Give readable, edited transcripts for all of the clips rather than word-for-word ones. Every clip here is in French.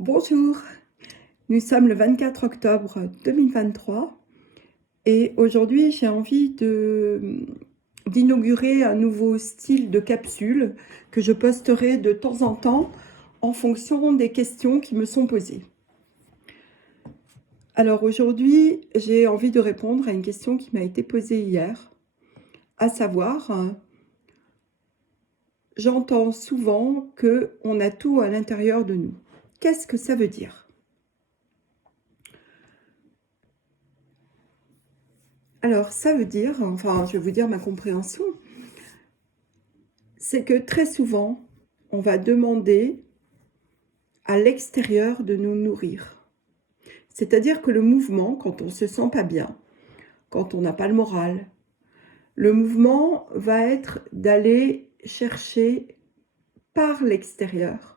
Bonjour, nous sommes le 24 octobre 2023 et aujourd'hui j'ai envie d'inaugurer un nouveau style de capsule que je posterai de temps en temps en fonction des questions qui me sont posées. Alors aujourd'hui j'ai envie de répondre à une question qui m'a été posée hier, à savoir, j'entends souvent qu'on a tout à l'intérieur de nous. Qu'est-ce que ça veut dire ? Alors, ça veut dire, enfin, je vais vous dire ma compréhension, c'est que très souvent, on va demander à l'extérieur de nous nourrir. C'est-à-dire que le mouvement, quand on ne se sent pas bien, quand on n'a pas le moral, le mouvement va être d'aller chercher par l'extérieur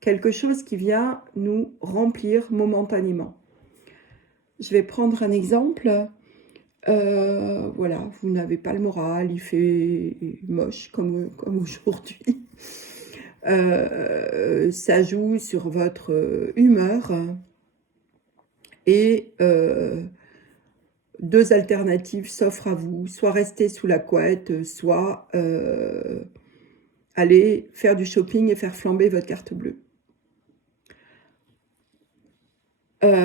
quelque chose qui vient nous remplir momentanément. Je vais prendre un exemple. Voilà, vous n'avez pas le moral, il fait moche comme aujourd'hui. Ça joue sur votre humeur et deux alternatives s'offrent à vous, soit rester sous la couette, soit aller faire du shopping et faire flamber votre carte bleue.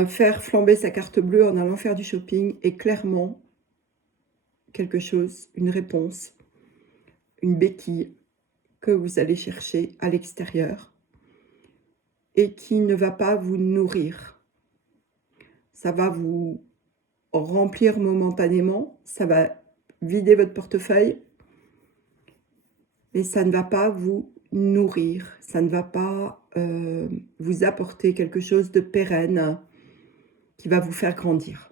Faire flamber sa carte bleue en allant faire du shopping est clairement quelque chose, une réponse, une béquille que vous allez chercher à l'extérieur et qui ne va pas vous nourrir. Ça va vous remplir momentanément, ça va vider votre portefeuille, mais ça ne va pas vous nourrir, ça ne va pas vous apporter quelque chose de pérenne qui va vous faire grandir.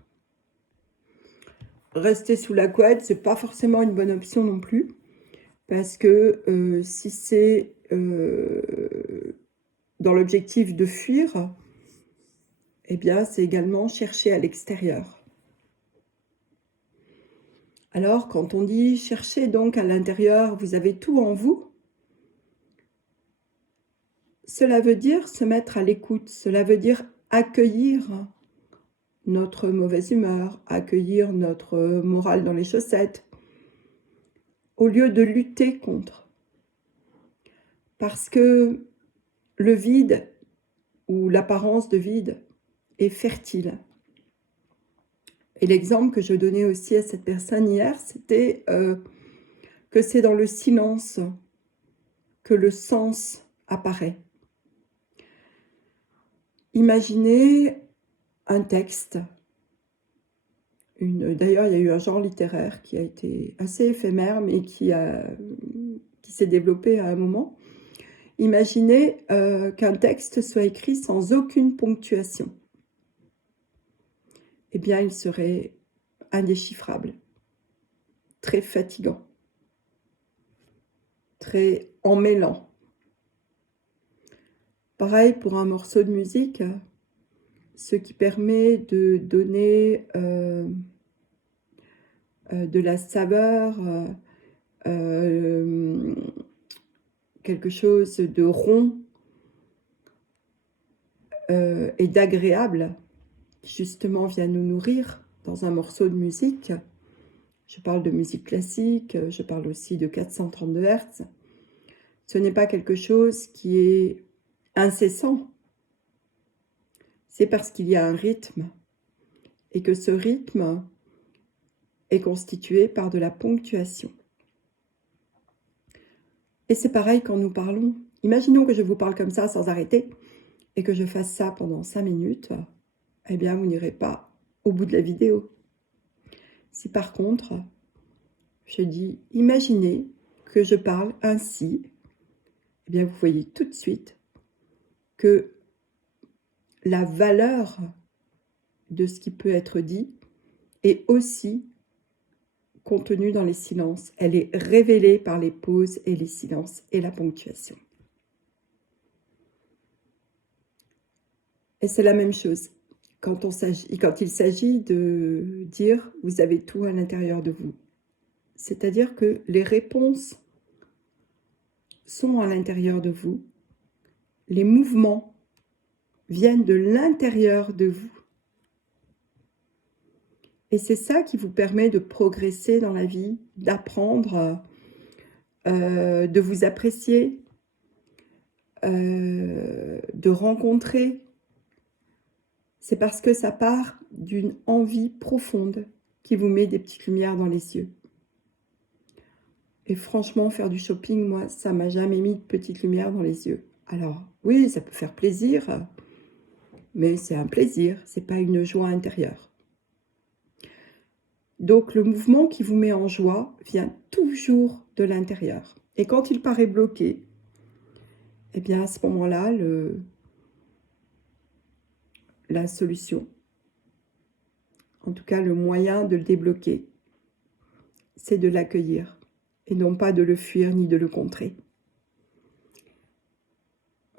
Rester sous la couette, c'est pas forcément une bonne option non plus, parce que si c'est dans l'objectif de fuir, eh bien, c'est également chercher à l'extérieur. Alors, quand on dit chercher donc à l'intérieur, vous avez tout en vous, cela veut dire se mettre à l'écoute, cela veut dire accueillir notre mauvaise humeur, accueillir notre morale dans les chaussettes, au lieu de lutter contre. Parce que le vide, ou l'apparence de vide, est fertile. Et l'exemple que je donnais aussi à cette personne hier, c'était que c'est dans le silence que le sens apparaît. Imaginez un texte. D'ailleurs, il y a eu un genre littéraire qui a été assez éphémère, mais qui s'est développé à un moment. Imaginez qu'un texte soit écrit sans aucune ponctuation. Eh bien, il serait indéchiffrable, très fatigant, très emmêlant. Pareil pour un morceau de musique, ce qui permet de donner de la saveur, quelque chose de rond et d'agréable, qui justement vient nous nourrir dans un morceau de musique. Je parle de musique classique, je parle aussi de 432 Hz. Ce n'est pas quelque chose qui est incessant. C'est parce qu'il y a un rythme et que ce rythme est constitué par de la ponctuation. Et c'est pareil quand nous parlons. Imaginons que je vous parle comme ça sans arrêter et que je fasse ça pendant 5 minutes. Eh bien, vous n'irez pas au bout de la vidéo. Si par contre, je dis, imaginez que je parle ainsi, eh bien, vous voyez tout de suite que la valeur de ce qui peut être dit est aussi contenue dans les silences. Elle est révélée par les pauses et les silences et la ponctuation. Et c'est la même chose quand il s'agit de dire « vous avez tout à l'intérieur de vous ». C'est-à-dire que les réponses sont à l'intérieur de vous, les mouvements viennent de l'intérieur de vous. Et c'est ça qui vous permet de progresser dans la vie, d'apprendre, de vous apprécier, de rencontrer. C'est parce que ça part d'une envie profonde qui vous met des petites lumières dans les yeux. Et franchement, faire du shopping, moi, ça m'a jamais mis de petites lumières dans les yeux. Alors, oui, ça peut faire plaisir, mais c'est un plaisir, c'est pas une joie intérieure. Donc, le mouvement qui vous met en joie vient toujours de l'intérieur. Et quand il paraît bloqué, eh bien, à ce moment-là, la solution, en tout cas le moyen de le débloquer, c'est de l'accueillir et non pas de le fuir ni de le contrer.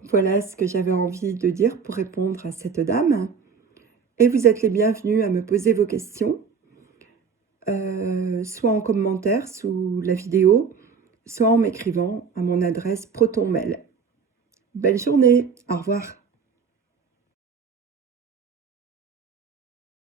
Voilà ce que j'avais envie de dire pour répondre à cette dame. Et vous êtes les bienvenus à me poser vos questions, soit en commentaire sous la vidéo, soit en m'écrivant à mon adresse ProtonMail. Belle journée, au revoir.